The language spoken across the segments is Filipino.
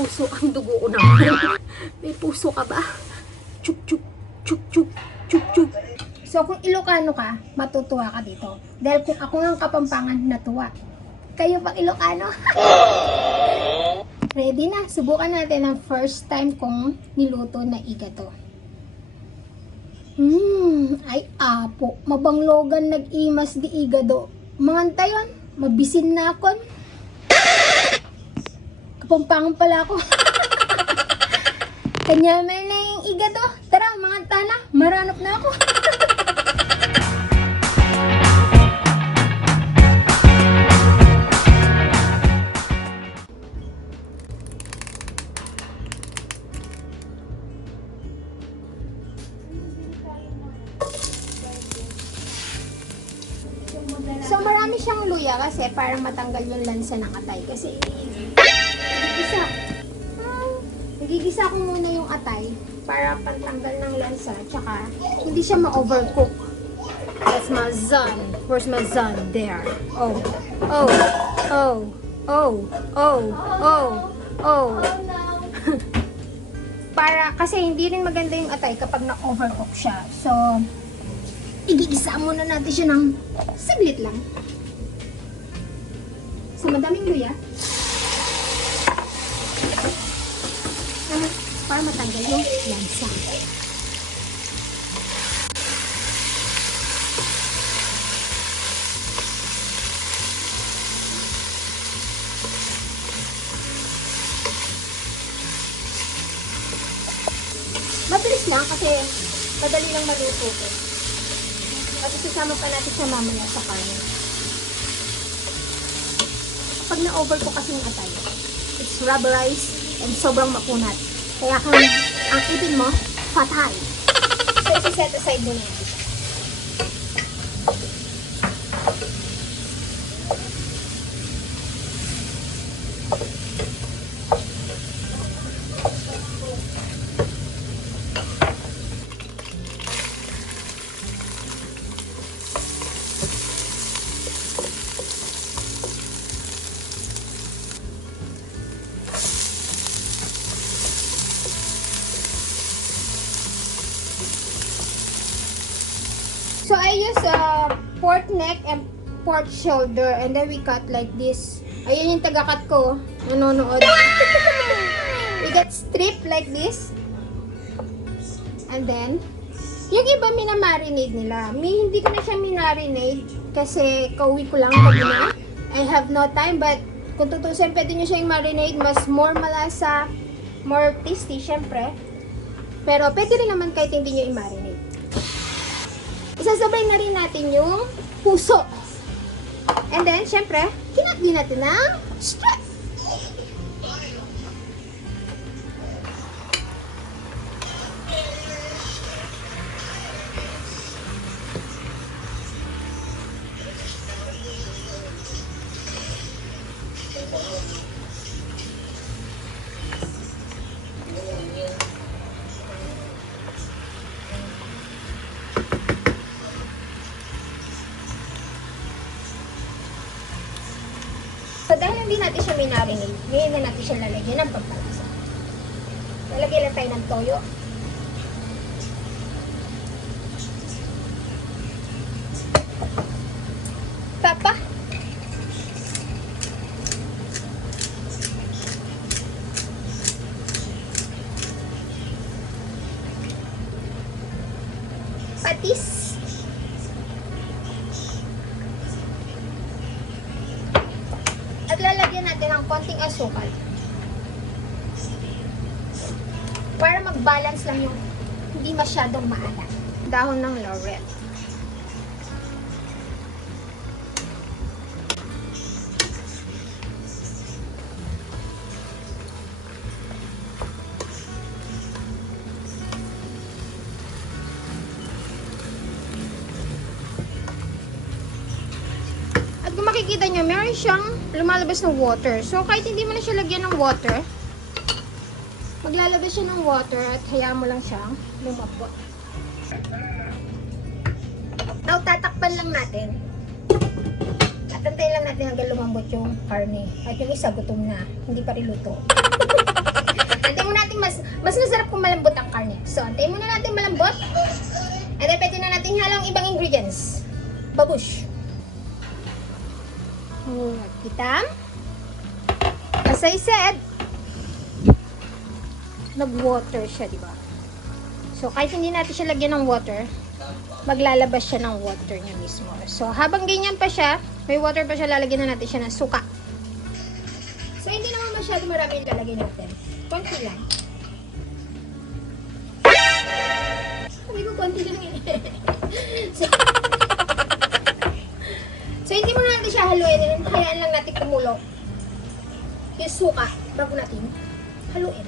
puso ang dugo ko naman. May puso ka ba? Chuk chuk, chuk chuk, chuk chuk. So kung Ilocano ka, matutuwa ka dito. Dahil kung ako ng Kapampangan, natuwa. Kayo pang Ilocano? Ready na? Subukan natin ang first time kong niluto na igado. Ay apo, mabanglogan nag-imas di igado. Manganta yun, mabisin na akon. Kapampangan pala ako. Kanya man na yung igado. Tara, manganta na, maranap na ako. So marami siyang luya kasi para matanggal yung lansa ng atay. Kasi nagigisa ko muna yung atay para pantanggal ng lansa. Tsaka hindi siya ma-overcook. That's my son. Where's my son? There. Oh. Oh. Oh. Oh. Oh. Oh. Oh. Para, kasi hindi rin maganda yung atay kapag na-overcook siya. So, igigisa muna natin siya ng saglit lang. So, madaming luya. Para matanggal yung lansa. Mabilis lang kasi madali lang maluto ko. Kasi sasama pa natin siya mamaya sa kanin. Pag na-overcook kasi yung atay, it's rubberized and sobrang makunat. Kaya kung ang ipin mo, patay. So, isi-set aside mo natin. So I use pork neck and pork shoulder and then we cut like this. Ayan yung taga-cut ko. Nanonood. We get strip like this. And then, yung iba minamarinate nila. Hindi ko na siya minarinate kasi kauwi ko lang kanina. I have no time but kung tutusin pwede nyo siya yung marinate. Mas more malasa, more tasty syempre. Pero pwede rin naman kahit hindi nyo i-marinate. Isasabay na rin natin yung puso. And then, syempre, kinat din natin ng strip. So, dahil hindi natin siya minarinate, ngayon na natin siya lalagyan ng pampalasa. Lalagyan lang tayo ng toyo. Papa. Patis. Lalagyan natin ng konting asukal para mag-balance lang yung hindi masyadong maalat. Dahon ng laurel. At kung makikita nyo, meron siyang lumalabas ng water. So, kahit hindi mo na siya lagyan ng water, maglalabas siya ng water at hayaan mo lang siyang lumabot. Now, tatakpan lang natin. At Antayin lang natin hanggang lumambot yung karne. At yung isa, gutom na. Hindi pa rin luto. Antayin mo natin, mas masarap kung malambot ang karne. So, antayin muna natin malambot. And then, pwede na natin halong ibang ingredients. Babush. Kita? As I said, nag-water siya, di ba? So, kahit hindi natin siya lagyan ng water, maglalabas siya ng water niya mismo. So, habang ganyan pa siya, may water pa siya, lalagyan na natin siya ng suka. So, hindi naman masyado marami yung lalagyan natin. Konti lang. Sabi ko, konti lang eh. So, hindi mo na natin siya haluin. Hayaan lang natin kumulo. Yung suka, bago natin haluin.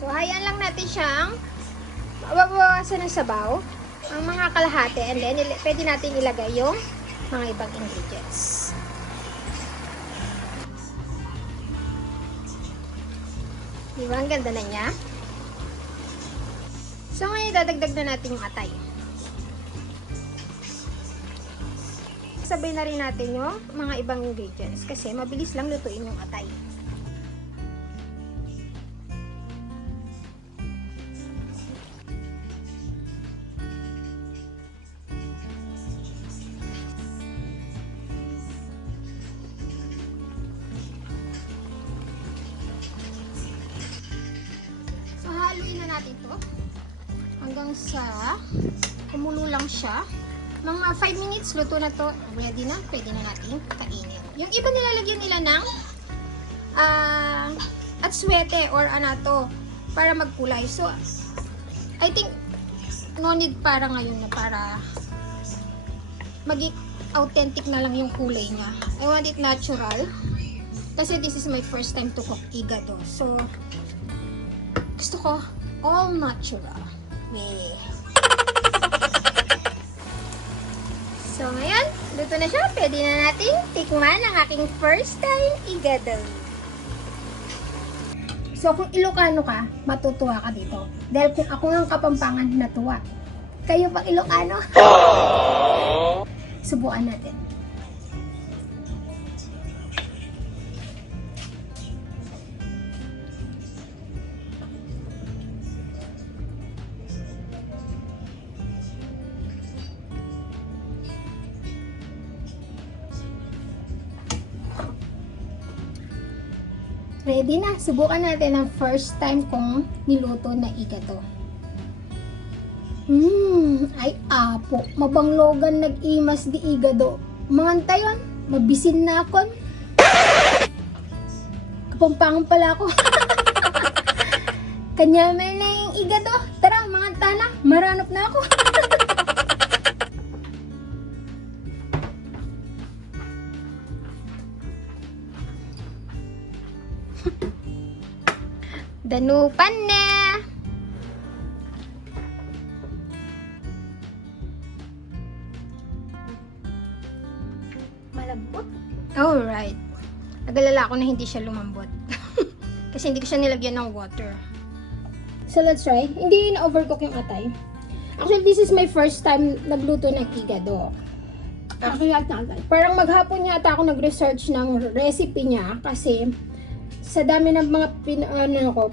So, hayaan lang natin siyang babawasan ng sabaw, ang mga kalahati, and then pwede natin ilagay yung mga ibang ingredients. Diba? Ang ganda na niya. So, ngayon dadagdag na natin yung atay. Sabay na rin natin yung mga ibang ingredients kasi mabilis lang lutuin yung atay. So, haluin na natin ito hanggang sa kumulo lang siya. Mga 5 minutes, luto na to. Ready na. Pwede na natin kainin. Yung iba nilalagyan nila ng atswete or anato para magkulay. So, I think no need para ngayon na para maging authentic na lang yung kulay niya. I want it natural. Kasi this is my first time to cook igado. So, gusto ko all natural. So, ngayon, luto na siya. Pwede na natin tikman ang aking first time igado. So, kung Ilocano ka, matutuwa ka dito. Dahil kung ako ng Kapampangan, natuwa. Kayo pang Ilocano? Subukan natin. Ready na. Subukan natin ang first time kong niluto na igado. Ay apo. Mabanglogan nag-imas di igado. Mangantayon. Mabisin na akon. Kapampangan pala ako. Kanyaman na yung igado. Tara, manganta na. Maranop na ako. Danupan na! Malambot? Alright. Nagalala ako na hindi siya lumambot. Kasi hindi ko siya nilagyan ng water. So let's try. Hindi na-overcook yung atay. Actually, this is my first time nagluto ng igado. Actually, parang maghapon yata ako nag-research ng recipe niya kasi sa dami ng mga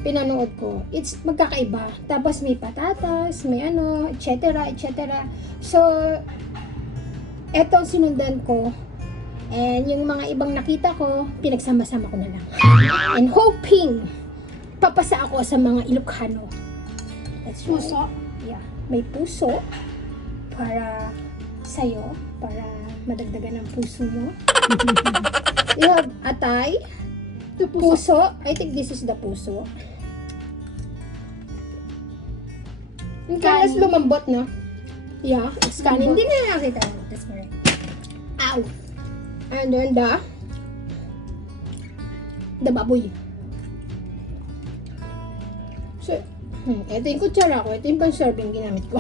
pinanood ko, it's magkakaiba. Tapos may patatas, may etc. etc. So, eto sinundan ko. And yung mga ibang nakita ko, pinagsama-sama ko na lang. And hoping, papasa ako sa mga Ilocano. That's right. Puso? Yeah. May puso para sa'yo, para madagdagan ng puso mo. You have atay. Puso. I think this is the puso. Yung kalas lumambot, no? Yeah, it's kanin. Hindi na nakita. That's correct. Ow! And then the baboy. So, ito yung kutsara ko. Ito yung pang-serving ginamit ko.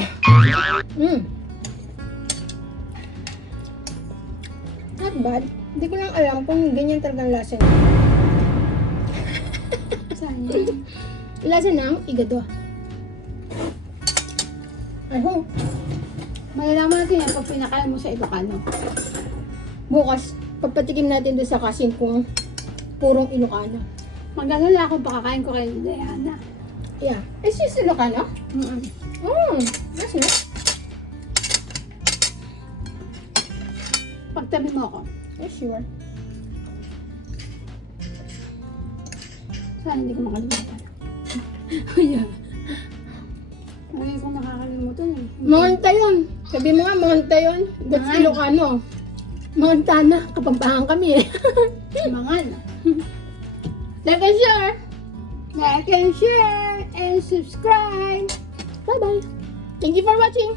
Not bad. Hindi ko lang alam kung ganyan talagang lasa niya. Lasa ng igado. Malalaman natin yan pag pinakain mo sa Ilocano. Bukas, papatikim natin doon sa kasing kung purong Ilocano. Mag-alala ako pakakain ko kay Diana. Yeah. Is this Ilocano? Mm-mm. That's nice. Pagtabi mo ako. Yeah, sure. Sana hindi ko makalimutan. Ayan. Lagi ko nakakalimutan eh. Monta yun. Sabi mo nga, Monta yun. That's Mangan. Ilocano. Montana. Kapampangan kami eh. Mangan. Like and share. Like and share and subscribe. Bye-bye. Thank you for watching.